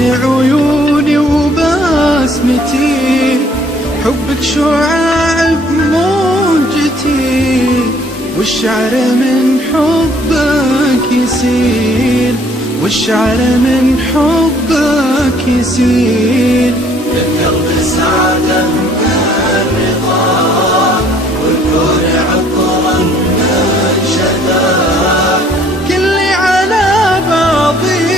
عيوني وبسمتي، حبك شعاع بموجتي، والشعر من حبك يسيل، والشعر من حبك يسيل. للقلب سعادة مفرقة، والكون عطرا منشدا، كلي على بعضي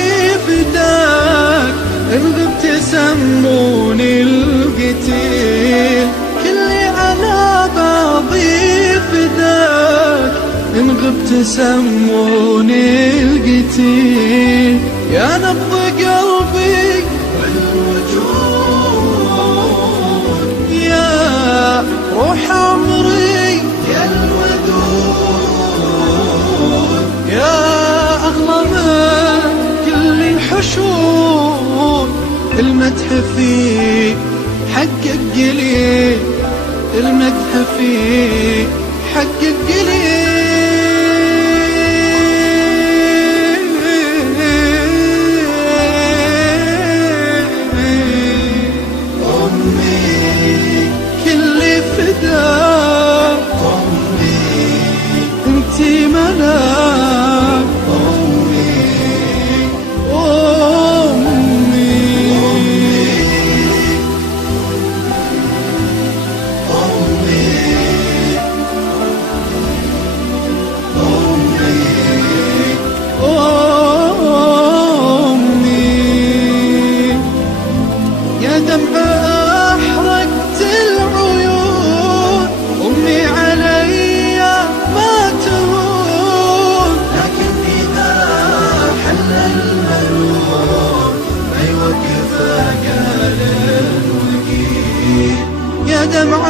فداك، إن غبت سموني القتيل. كلي على بعضي فداك، إن غبت سموني القتيل. يا نبض قلبي والوجود، يا روح عمري، يا الودود، يا أغلى من كل الحشود. المدح فيك حقك قليل، المدح فيك حقك قليل. انتي ملاك أمي، أمي، أمي، أمي. يا دمع أحرقت العيون، أمي علي ما تهون. لكن إذا حل الملول ما يوقف قال الوقيت. يا دمع